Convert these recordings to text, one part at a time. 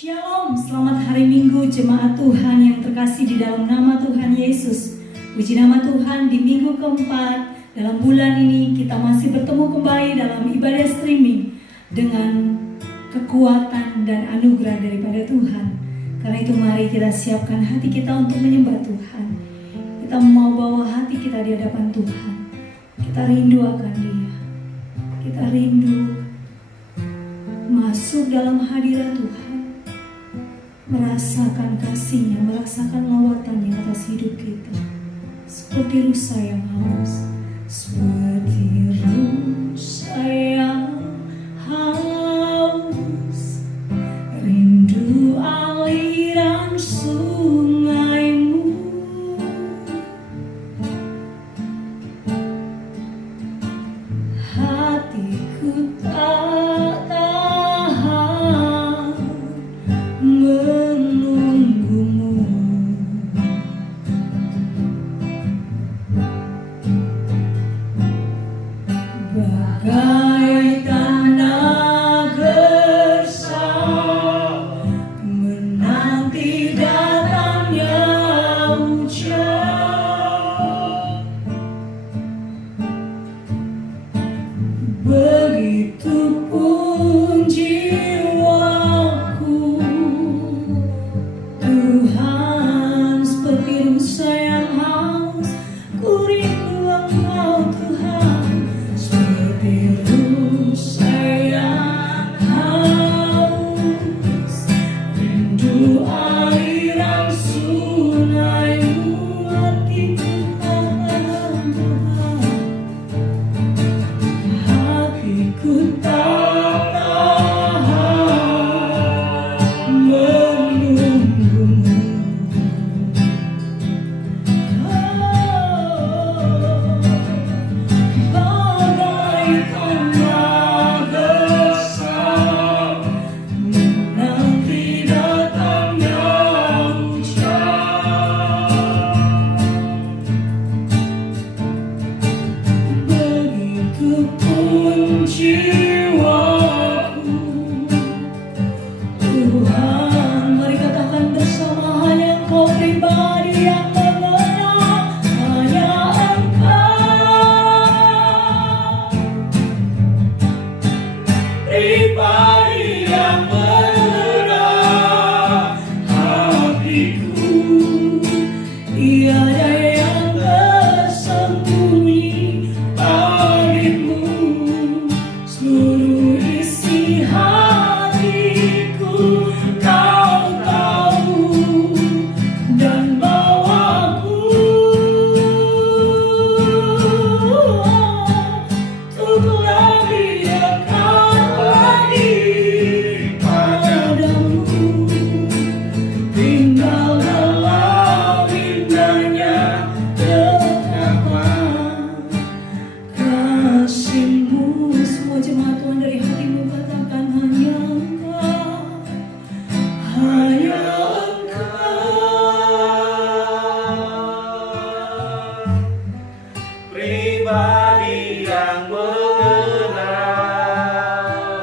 Shalom, selamat hari Minggu jemaat Tuhan yang terkasih di dalam nama Tuhan Yesus. Puji nama Tuhan, di minggu keempat dalam bulan ini kita masih bertemu kembali dalam ibadah streaming dengan kekuatan dan anugerah daripada Tuhan. Karena itu mari kita siapkan hati kita untuk menyembah Tuhan. Kita mau bawa hati kita di hadapan Tuhan. Kita rindu akan Dia. Kita rindu masuk dalam hadirat Tuhan, merasakan kasih-Nya, merasakan lawatan-Nya atas hidup kita. Seperti rusa yang haus, seperti rusa yang haus, rindu aliran sungai-Mu. Hatiku tak tahan menunggumu. Bagai tanah gersang menanti datangnya hujan, begitupun jiwaku. Tuhan, seperti rusa yang haus, ku rindu Engkau Tuhan. Seperti rusa yang haus, rindu aliran sungai-Mu. Hatiku tak tahan Tuhan, hatiku tak tahan menunggumu. Bagai tanah gersang menanti datangnya hujan, begitupun jiwaku. Tuhan, mari katakan bersama, hanya Engkau pribadi yang mengenal, hanya Engkau pribadi yang mengenal hatiku. Tiada yang tersembunyi bagimu, seluruh isi hatiku Kau tahu, dan bawaku untuk lebih dekat lagi padamu, tinggal dalam indahnya dekapan kasih-Mu. Semua jemaat Tuhan dari hatimu katakan, hanya Engkau, hanya Engkau Pribadi yang mengenal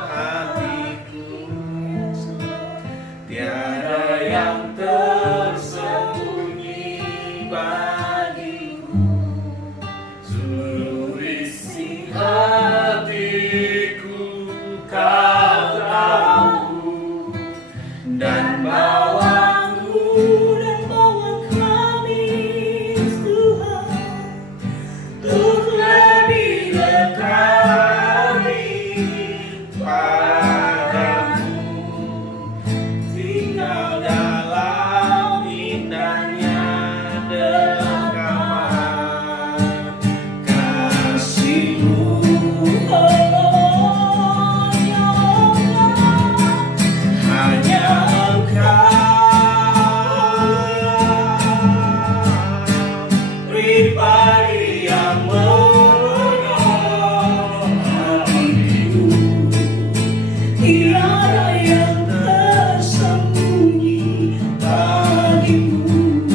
hatiku, tiada yang tersembunyi bagiku, seluruh isi hatiku Kau tahu, dan bawaku dan bawa kami Tuhan untuk lebih dekat padamu, tinggal dalam indahnya dekapan kasih-Mu. Hanya Engkau pribadi yang mengenal hatiku. tiada yang tersembunyi bagimu,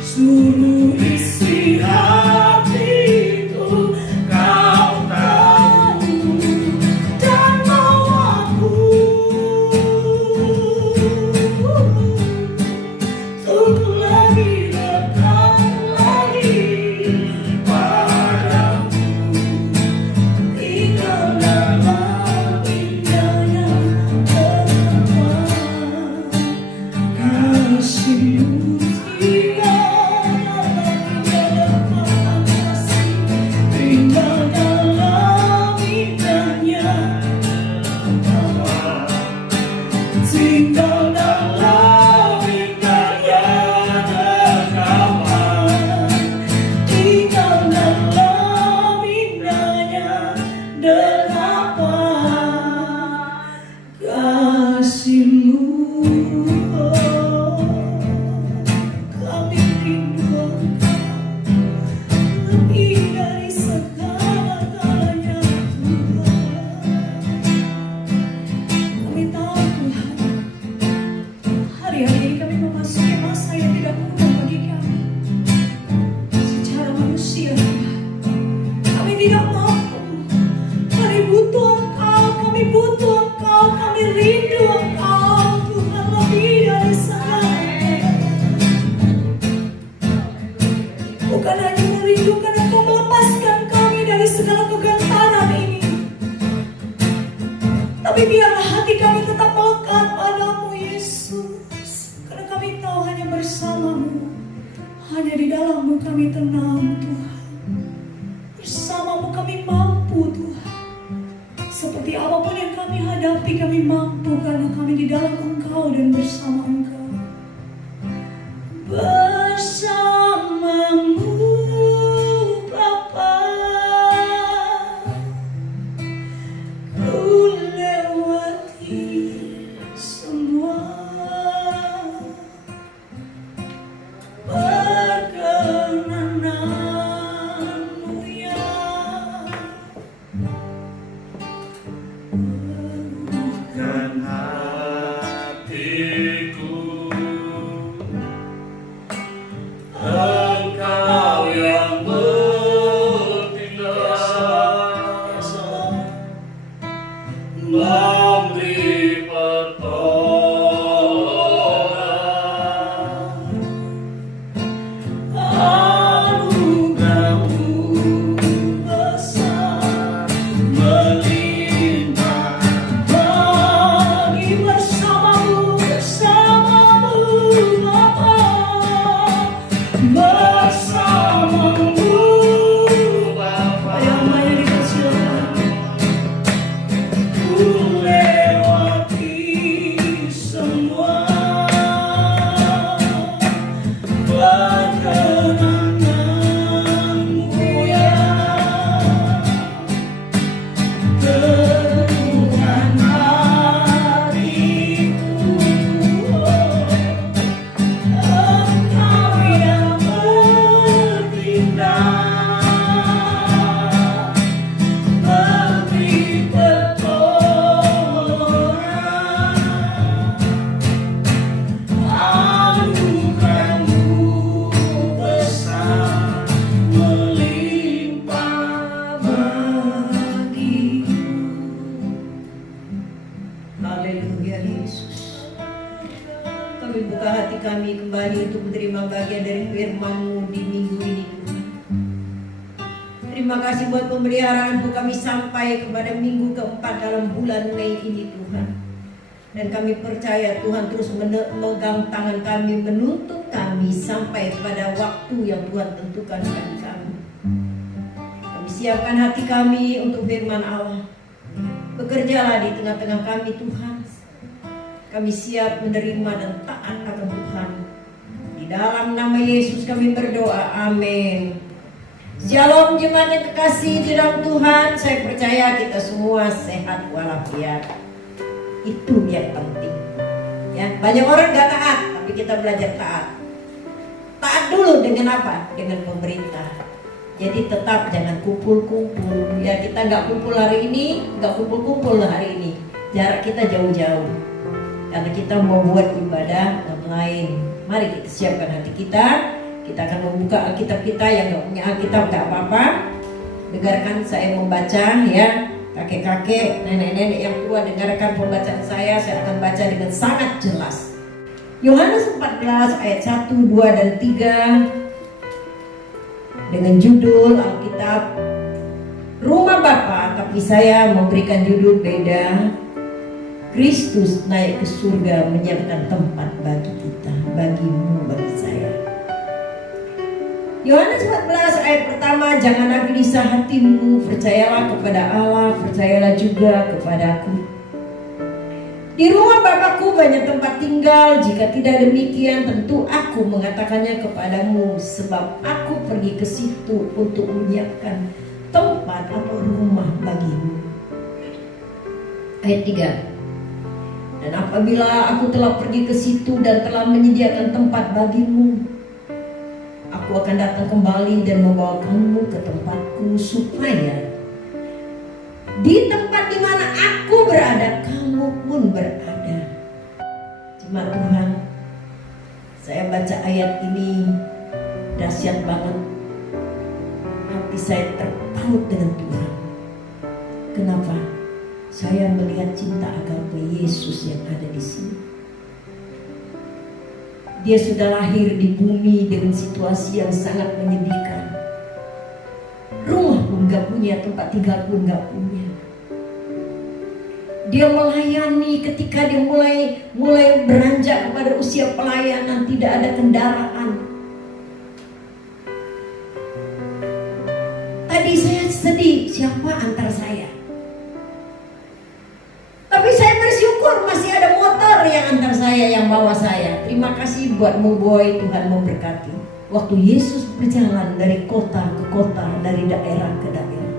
seluruh isi hatiku Kau tahu, dan bawaku Tapi biarlah hati kami tetap melekat padamu Yesus, karena kami tahu hanya bersamamu, hanya di dalammu kami tenang Tuhan. Bersamamu kami mampu Tuhan. Seperti apapun yang kami hadapi kami mampu, karena kami di dalam Engkau dan bersama Engkau. Bersamamu Bapa, ku lewati semua perkenananmu ya. Bukan hatiku, Engkau yang bertindak, memberi pertolongan. Anugerahmu besar melimpah Bagi bersamamu Bapa, bersamamu Bapa. yang banyak dipersilakan. Ku lewati semua perkenananmu ya. Teguhkan hatiku, Engkau yang bertindak, memberi pertolongan. Anugerahmu besar melimpah bagiku. Haleluya Yesus. Kami buka hati kami kembali untuk menerima bagian dari firman-Mu di minggu ini Tuhan. Terima kasih buat pemeliharaanmu, kami sampai kepada minggu keempat dalam bulan Mei ini Tuhan. Dan kami percaya Tuhan terus memegang tangan kami, menuntut kami sampai kepada waktu yang Tuhan tentukan bagi kami. Kami siapkan hati kami untuk firman Allah. Bekerjalah di tengah-tengah kami Tuhan. Kami siap menerima dan taat akan Tuhan. Di dalam nama Yesus kami berdoa, amin. Shalom jemaat yang kekasih di dalam Tuhan. Saya percaya kita semua sehat walafiat. Itu yang penting ya. Banyak orang gak taat, tapi kita belajar taat. Taat dulu dengan apa? Dengan pemerintah. Jadi tetap jangan kumpul-kumpul ya. Kita gak kumpul hari ini, gak kumpul-kumpul hari ini. Jarak kita jauh-jauh, karena kita mau buat ibadah online. Mari kita siapkan hati kita. Kita akan membuka Alkitab kita. Yang gak punya Alkitab gak apa-apa, dengarkan saya membaca ya. Kakek-kakek, nenek-nenek yang tua, dengarkan pembacaan saya akan baca dengan sangat jelas. Yohanes 14 ayat 1, 2, dan 3 dengan judul Alkitab Rumah Bapa, tapi saya memberikan judul beda. Kristus naik ke surga menyiapkan tempat bagi kita, bagimu, bagi saya. Yohanes 14 ayat pertama, janganlah gelisah hatimu, percayalah kepada Allah, percayalah juga kepadaku. Di rumah Bapakku banyak tempat tinggal, jika tidak demikian tentu aku mengatakannya kepadamu, sebab aku pergi ke situ untuk menyiapkan tempat atau rumah bagimu. Ayat 3. Dan apabila aku telah pergi ke situ dan telah menyediakan tempat bagimu, aku akan datang kembali dan membawa kamu ke tempatku, supaya di tempat di mana aku berada, kamu pun berada. Jemaat Tuhan, saya baca ayat ini dahsyat banget. Hati saya terpaut dengan Tuhan. Kenapa? Saya melihat cinta agape Yesus yang ada di sini. Dia sudah lahir di bumi dengan situasi yang sangat menyedihkan. Rumah pun gak punya, tempat tinggal pun gak punya. Dia melayani ketika dia mulai beranjak kepada usia pelayanan, tidak ada kendaraan. Tadi saya sedih, siapa antar saya? Tapi saya bersyukur masih ada motor yang antar saya, yang bawa saya. Terima kasih buatmu boy, Tuhan memberkati. Waktu Yesus berjalan dari kota ke kota, dari daerah ke daerah,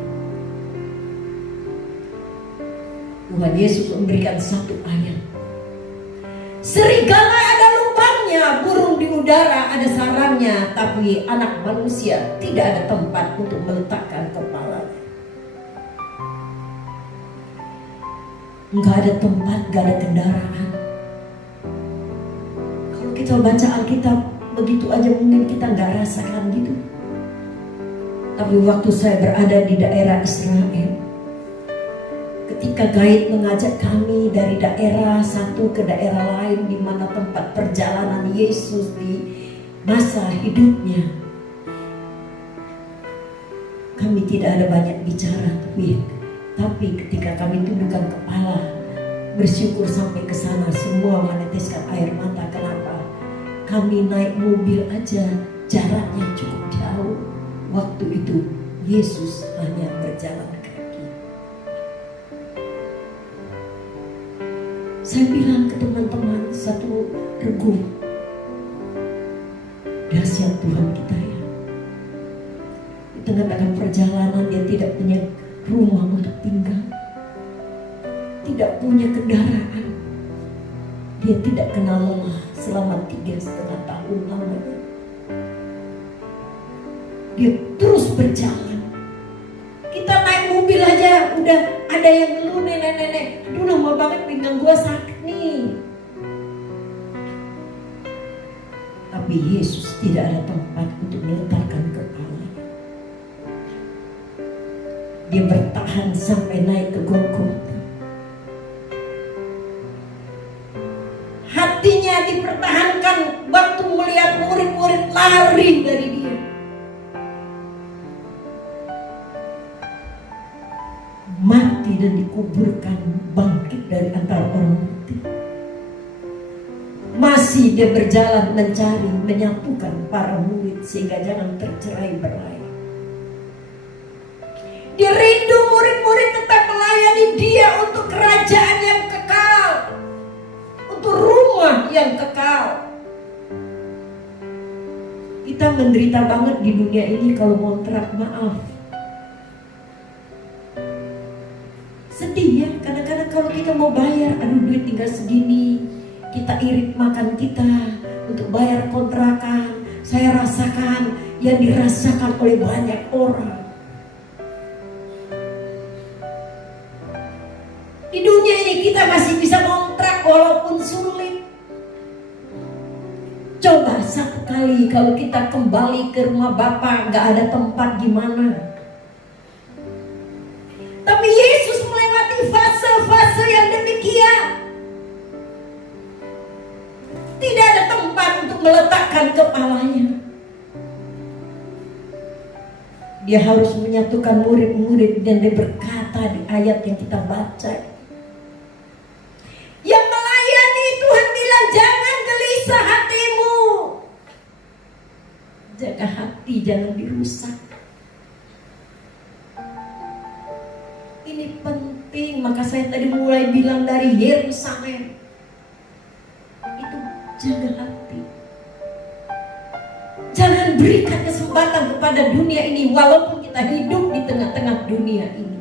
Tuhan Yesus memberikan satu ayat. Serigala ada lubangnya, burung di udara ada sarangnya, tapi anak manusia tidak ada tempat untuk meletakkan kepalanya. Enggak ada tempat, enggak ada kendaraan. Kalau kita baca Alkitab begitu aja mungkin kita enggak rasakan gitu. Tapi waktu saya berada di daerah Israel, ketika guide mengajak kami dari daerah satu ke daerah lain, di mana tempat perjalanan Yesus di masa hidupnya, kami tidak ada banyak bicara, tapi ketika kami tundukkan kepala, bersyukur sampai ke sana semua meneteskan air mata. Kenapa? Kami naik mobil aja jaraknya cukup jauh. Waktu itu Yesus hanya berjalan kaki. Saya bilang ke teman-teman satu regu, dahsyat Tuhan kita ya. Di tengah-tengah perjalanan dia tidak punya rumah untuk tinggal, tidak punya kendaraan, dia tidak kenal lelah selama 3,5 tahun lamanya. Dia terus berjalan. Kita naik mobil aja udah ada yang ngeluh, nenek-nenek, aduh lama banget pinggang gua sakit nih. Tapi Yesus tidak ada tempat untuk meletakkan kepalanya. Dia bertahan sampai naik ke Golgota. Hatinya dipertahankan waktu melihat murid-murid lari dari dia. Mati dan dikuburkan, bangkit dari antara orang mati. Masih dia berjalan mencari, menyatukan para murid sehingga jangan tercerai-berai. Dia rindu murid-murid tetap melayani dia untuk kerajaan yang kekal, untuk rumah yang kekal. Kita menderita banget di dunia ini kalau ngontrak, maaf. Sedih ya, kadang-kadang kalau kita mau bayar, aduh duit tinggal segini, kita irit makan kita untuk bayar kontrakan. Saya rasakan yang dirasakan oleh banyak orang. Di dunia ini kita masih bisa kontrak walaupun sulit. Coba satu kali kalau kita kembali ke rumah Bapa, gak ada tempat gimana. Tapi Yesus melewati fase-fase yang demikian. Tidak ada tempat untuk meletakkan kepalanya. Dia harus menyatukan murid-murid dan dia berkata di ayat yang kita baca, yang melayani Tuhan bilang jangan gelisah hatimu. Jaga hati, jangan dirusak. Ini penting, maka saya tadi mulai bilang dari Yerusalem. Itu jaga hati. Jangan berikan kesempatan kepada dunia ini walaupun kita hidup di tengah-tengah dunia ini.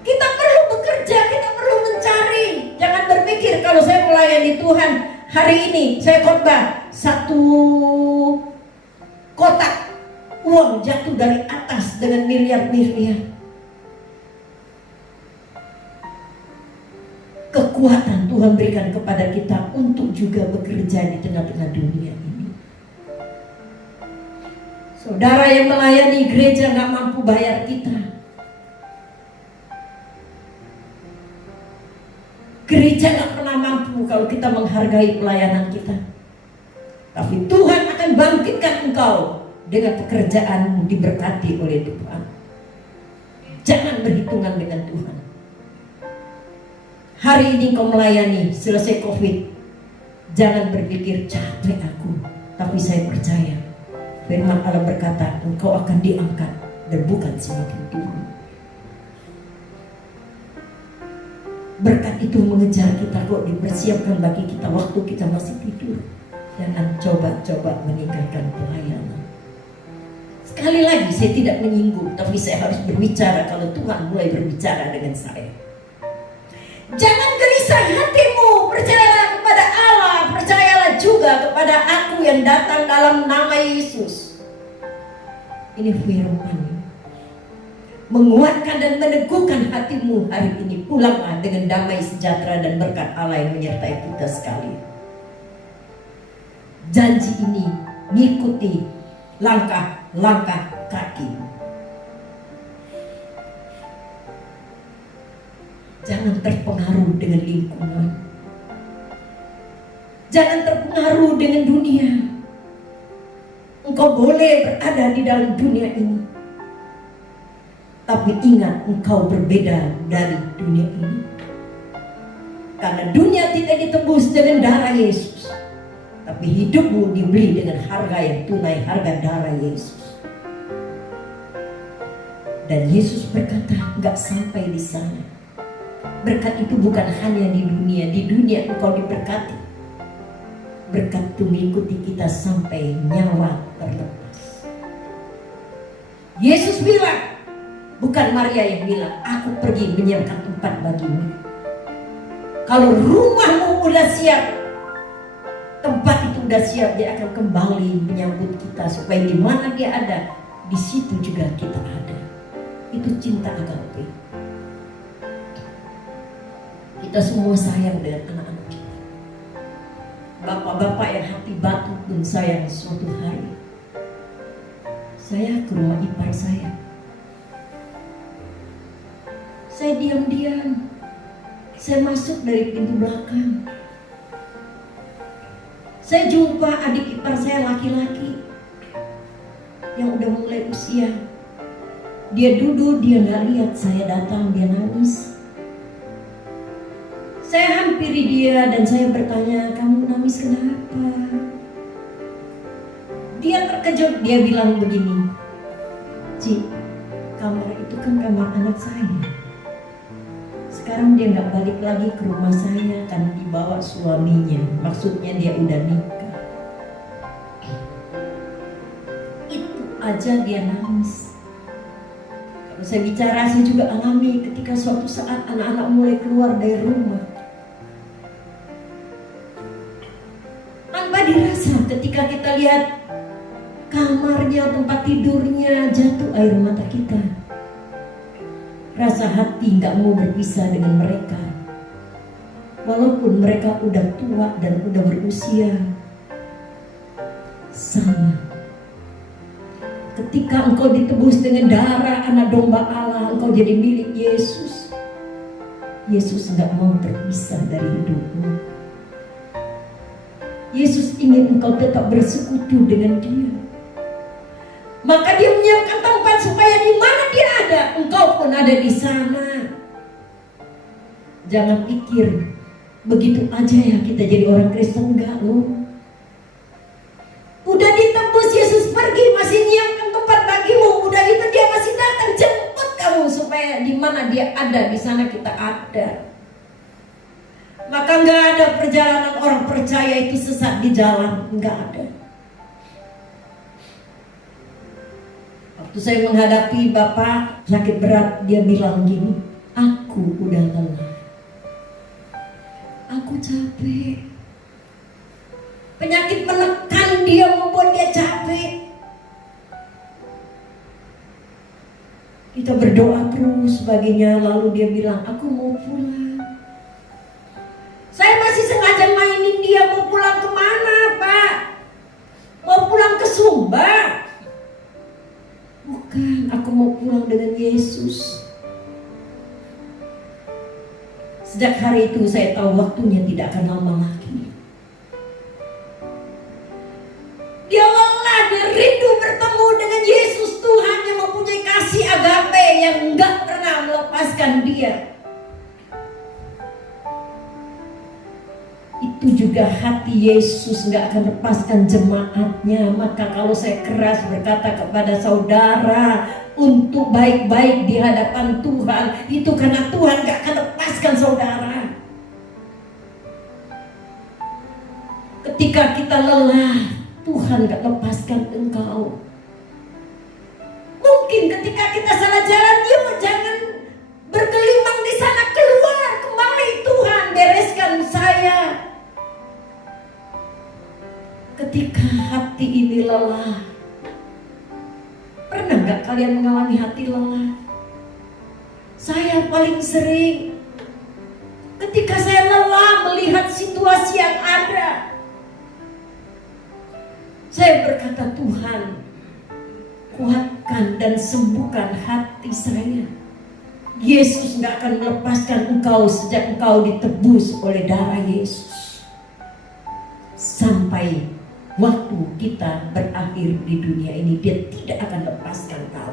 Kita perlu bekerja, kita perlu mencari. Jangan berpikir kalau saya melayani Tuhan hari ini saya khotbah satu kotak uang jatuh dari atas dengan miliar-miliar. Kekuatan Tuhan berikan kepada kita untuk juga bekerja di tengah-tengah dunia ini. Saudara yang melayani gereja gak mampu bayar kita. Gereja gak pernah mampu kalau kita menghargai pelayanan kita. Tapi Tuhan akan bangkitkan engkau dengan pekerjaan diberkati oleh Tuhan. Jangan berhitungan dengan Tuhan. Hari ini kau melayani selesai COVID, jangan berpikir capek aku, tapi saya percaya firman Allah berkata engkau akan diangkat dan bukan semakin turun. Berkat itu mengejar kita kok, dipersiapkan bagi kita waktu kita masih tidur. Jangan coba-coba meninggalkan pelayanan. Sekali lagi saya tidak menyinggung, tapi saya harus berbicara kalau Tuhan mulai berbicara dengan saya. Jangan gelisah hatimu, percayalah kepada Allah, percayalah juga kepada aku yang datang dalam nama Yesus. Ini firman menguatkan dan meneguhkan hatimu hari ini. Pulanglah dengan damai sejahtera dan berkat Allah yang menyertai kita sekalian. Janji ini mengikuti langkah-langkah kaki. Jangan terpengaruh dengan lingkungan. Jangan terpengaruh dengan dunia. Engkau boleh berada di dalam dunia ini, tapi ingat engkau berbeda dari dunia ini. Karena dunia tidak ditebus dengan darah Yesus, tapi hidupmu dibeli dengan harga yang tunai, harga darah Yesus. Dan Yesus berkata, enggak sampai di sana. Berkat itu bukan hanya di dunia engkau diberkati. Berkat itu mengikuti kita sampai nyawa terlepas. Yesus bilang, bukan Maria yang bilang, aku pergi menyiapkan tempat bagimu. Kalau rumahmu udah siap, tempat itu udah siap, dia akan kembali menyambut kita supaya di mana dia ada, di situ juga kita ada. Itu cinta agape. Kita semua sayang dengan anak-anak kita. Bapak-bapak yang hati batu pun sayang. Suatu hari saya ke rumah ipar saya. Saya diam-diam, saya masuk dari pintu belakang. Saya jumpa adik ipar saya laki-laki yang udah mulai usia. Dia duduk, dia gak lihat saya datang, dia nangis. Saya hampiri dia dan saya bertanya, kamu nangis kenapa? Dia terkejut, dia bilang begini, Ci, kamar itu kan kamar anak saya. Sekarang dia gak balik lagi ke rumah saya, kan dibawa suaminya. Maksudnya dia udah nikah. Itu aja dia nangis. Kalau saya bicara, saya juga alami ketika suatu saat anak-anak mulai keluar dari rumah. Tanpa dirasa ketika kita lihat kamarnya, tempat tidurnya, jatuh air mata kita. Rasa hati gak mau berpisah dengan mereka. Walaupun mereka udah tua dan udah berusia. Sama. Ketika engkau ditebus dengan darah anak domba Allah, engkau jadi milik Yesus. Yesus gak mau terpisah dari hidupmu. Yesus ingin engkau tetap bersekutu dengan dia. Maka dia menyiapkan tempat supaya di mana dia ada, engkau pun ada di sana. Jangan pikir begitu aja ya kita jadi orang Kristen, enggak loh. Udah ditebus, Yesus pergi masih nyiapkan tempat bagimu. Udah itu dia masih datang jemput kamu supaya di mana dia ada di sana kita ada. Maka enggak ada perjalanan orang percaya itu sesat di jalan, enggak ada. Waktu saya menghadapi bapak sakit berat, dia bilang gini, aku udah lelah, aku capek. Penyakit menekan dia, membuat dia capek. Kita berdoa terus baginya, lalu dia bilang, aku mau pulang. Saya masih sengaja mainin dia, mau pulang kemana Pak? Mau pulang ke Sumba? Bukan, aku mau pulang dengan Yesus. Sejak hari itu saya tahu waktunya tidak akan lama lagi. Dia lelah, dia rindu bertemu dengan Yesus, Tuhan yang mempunyai kasih agape yang enggak pernah juga hati Yesus nggak akan lepaskan jemaatnya. Maka kalau saya keras berkata kepada saudara untuk baik-baik di hadapan Tuhan, itu karena Tuhan nggak akan lepaskan saudara. Ketika kita lelah, Tuhan nggak lepaskan engkau. Mungkin ketika kita salah jalan, dia jangan bergelimang di sana, keluar kembali, Tuhan bereskan saya. Ketika hati ini lelah, pernah nggak kalian mengalami hati lelah? Saya paling sering ketika saya lelah melihat situasi yang ada, saya berkata, Tuhan, kuatkan dan sembuhkan hati saya. Yesus gak akan melepaskan engkau sejak engkau ditebus oleh darah Yesus. Sampai waktu kita berakhir di dunia ini, dia tidak akan lepaskan kau.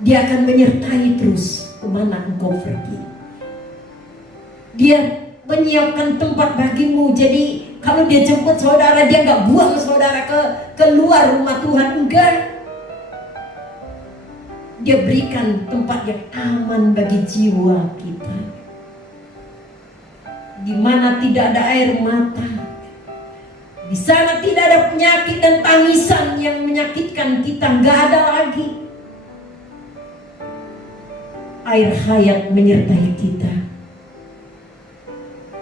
Dia akan menyertai terus kemana engkau pergi. Dia menyiapkan tempat bagimu. Jadi kalau dia jemput saudara, dia gak buang saudara ke luar rumah Tuhan, enggak. Dia berikan tempat yang aman bagi jiwa kita, di mana tidak ada air mata, di sana tidak ada penyakit dan tangisan yang menyakitkan kita, nggak ada lagi. Air hayat menyertai kita.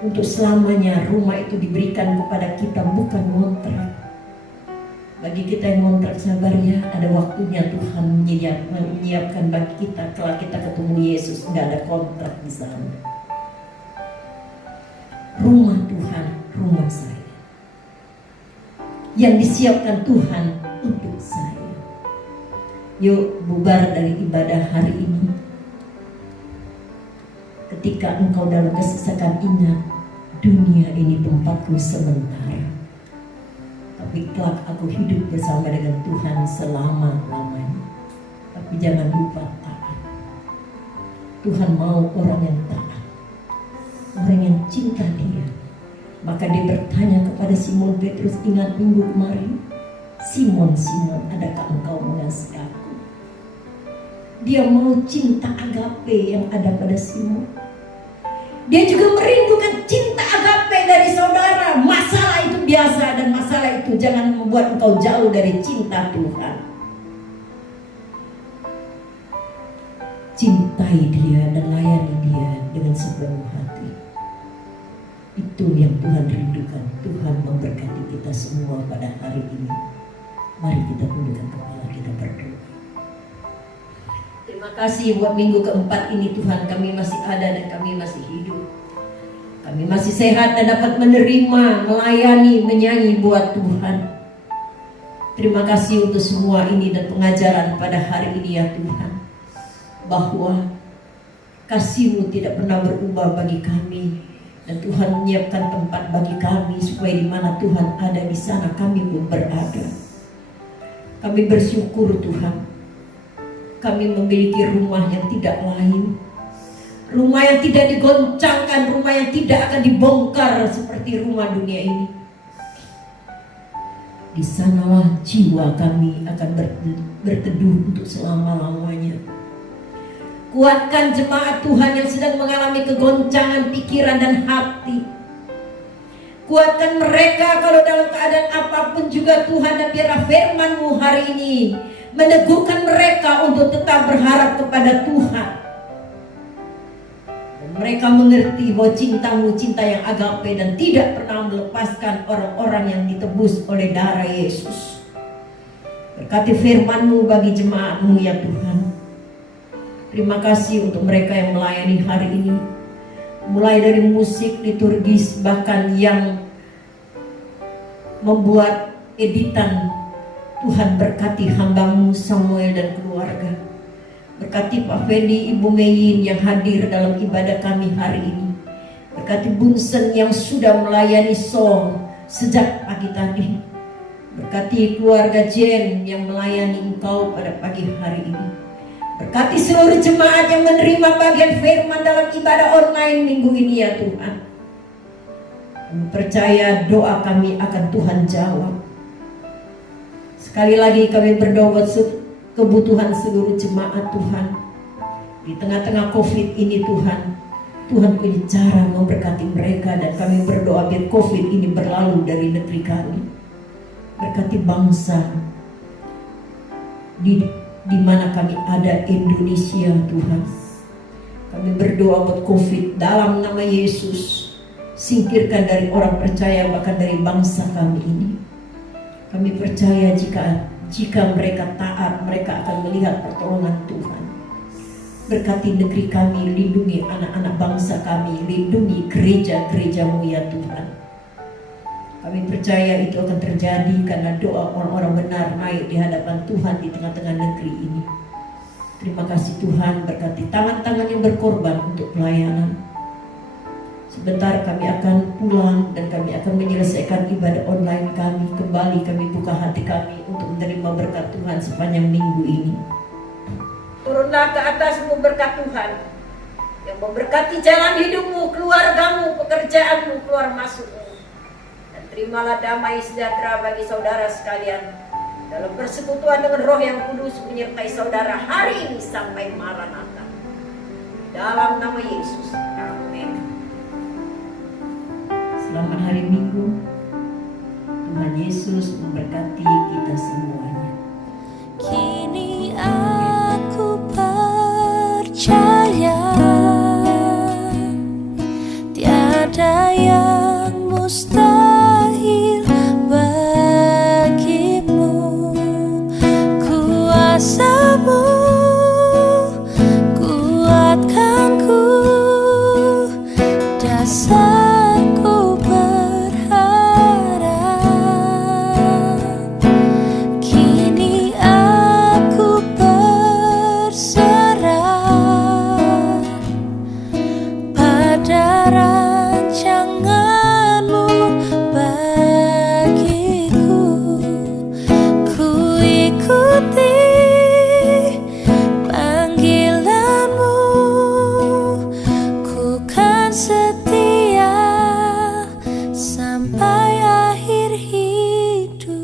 Untuk selamanya rumah itu diberikan kepada kita, bukan kontrak. Bagi kita yang kontrak, sabar ya, ada waktunya Tuhan menyiapkan bagi kita. Kalau kita ketemu Yesus, nggak ada kontrak di sana. Rumah Tuhan, rumah saya, yang disiapkan Tuhan untuk saya. Yuk bubar dari ibadah hari ini. Ketika engkau dalam kesesakan, ingat, dunia ini tempatku sementara, tapi kelak aku hidup bersama dengan Tuhan selama-lamanya. Tapi jangan lupa taat. Tuhan mau orang yang taat, orang yang cinta dia. Maka dia bertanya kepada Simon Petrus, ingat minggu kemarin, Simon, Simon, adakah engkau mengasihi aku? Dia mau cinta agape yang ada pada Simon. Dia juga merindukan cinta agape dari saudara. Masalah itu biasa, dan masalah itu jangan membuat engkau jauh dari cinta Tuhan. Cintai dia dan layani dia dengan sepenuh hati. Itu yang Tuhan rindukan. Tuhan memberkati kita semua pada hari ini. Mari kita tundukkan kepala, kita berdoa. Terima kasih buat minggu keempat ini Tuhan, kami masih ada dan kami masih hidup. Kami masih sehat dan dapat menerima, melayani, menyanyi buat Tuhan. Terima kasih untuk semua ini dan pengajaran pada hari ini ya Tuhan. Bahwa kasih-Mu tidak pernah berubah bagi kami. Dan Tuhan menyiapkan tempat bagi kami supaya di mana Tuhan ada, di sana kami pun berada. Kami bersyukur Tuhan. Kami memiliki rumah yang tidak lain, rumah yang tidak digoncangkan, rumah yang tidak akan dibongkar seperti rumah dunia ini. Di sanalah jiwa kami akan berteduh untuk selama-lamanya. Kuatkan jemaat Tuhan yang sedang mengalami kegoncangan pikiran dan hati. Kuatkan mereka kalau dalam keadaan apapun juga Tuhan, dan biarlah firman-Mu hari ini meneguhkan mereka untuk tetap berharap kepada Tuhan. Dan mereka mengerti bahwa cinta-Mu cinta yang agape dan tidak pernah melepaskan orang-orang yang ditebus oleh darah Yesus. Berkati firman-Mu bagi jemaat-Mu ya Tuhan. Terima kasih untuk mereka yang melayani hari ini. Mulai dari musik liturgis, bahkan yang membuat editan. Tuhan berkati hamba-Mu Samuel dan keluarga. Berkati Pak Fendi, Ibu Meyin yang hadir dalam ibadah kami hari ini. Berkati Bunsen yang sudah melayani song sejak pagi tadi. Berkati keluarga Jen yang melayani Engkau pada pagi hari ini. Berkati seluruh jemaat yang menerima bagian firman dalam ibadah online minggu ini ya Tuhan. Kami percaya doa kami akan Tuhan jawab. Sekali lagi kami berdoa buat kebutuhan seluruh jemaat Tuhan. Di tengah-tengah COVID ini Tuhan, Tuhan punya cara memberkati mereka, dan kami berdoa biar COVID ini berlalu dari negeri kami. Berkati bangsa di mana kami ada, Indonesia Tuhan. Kami berdoa buat COVID dalam nama Yesus. Singkirkan dari orang percaya, bahkan dari bangsa kami ini. Kami percaya jika mereka taat, mereka akan melihat pertolongan Tuhan. Berkati negeri kami, lindungi anak-anak bangsa kami, lindungi gereja-gerejamu ya Tuhan. Kami percaya itu akan terjadi karena doa orang-orang benar naik di hadapan Tuhan di tengah-tengah negeri ini. Terima kasih Tuhan, berkati tangan-tangan yang berkorban untuk pelayanan. Sebentar kami akan pulang dan kami akan menyelesaikan ibadah online kami. Kembali kami buka hati kami untuk menerima berkat Tuhan sepanjang minggu ini. Turunlah ke atasmu berkat Tuhan yang memberkati jalan hidupmu, keluargamu, pekerjaanmu, keluar masukmu. Dan terimalah damai sejahtera bagi saudara sekalian dalam persekutuan dengan Roh yang Kudus menyertai saudara hari ini sampai Maranatha. Dalam nama Yesus, amin. Selamat hari Minggu. Tuhan Yesus memberkati kita semuanya. Kini aku percaya tiada yang mustahil bagimu. Kuasamu kuatkanku, dasarku berharap. Kini aku berserah pada rancanganmu bagiku. Ku ikuti panggilanmu, ku kan setia sampai akhir hidupku.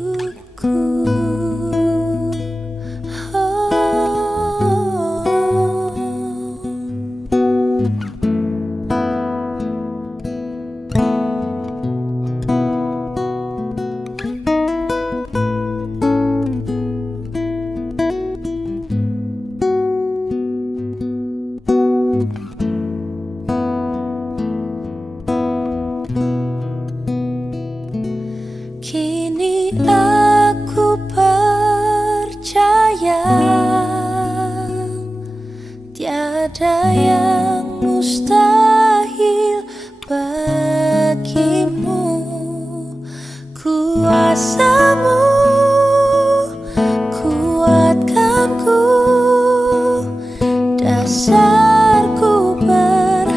Kini aku percaya tiada yang mustahil bagimu. Kuasamu kuatkanku, dasarku berharap.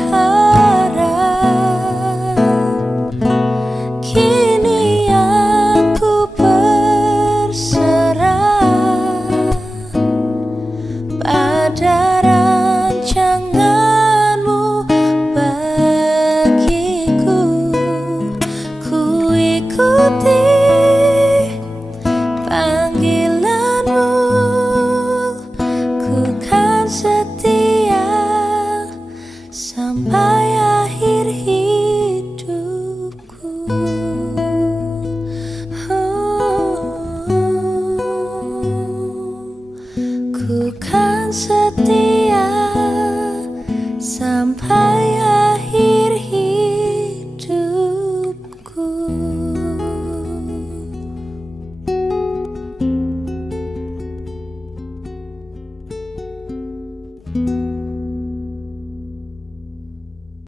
Kini aku berserah pada rancanganmu bagiku. Ku ikuti panggilanmu, ku kan setia sampai akhir hidupku. Ku kan setia sampai akhir hidupku.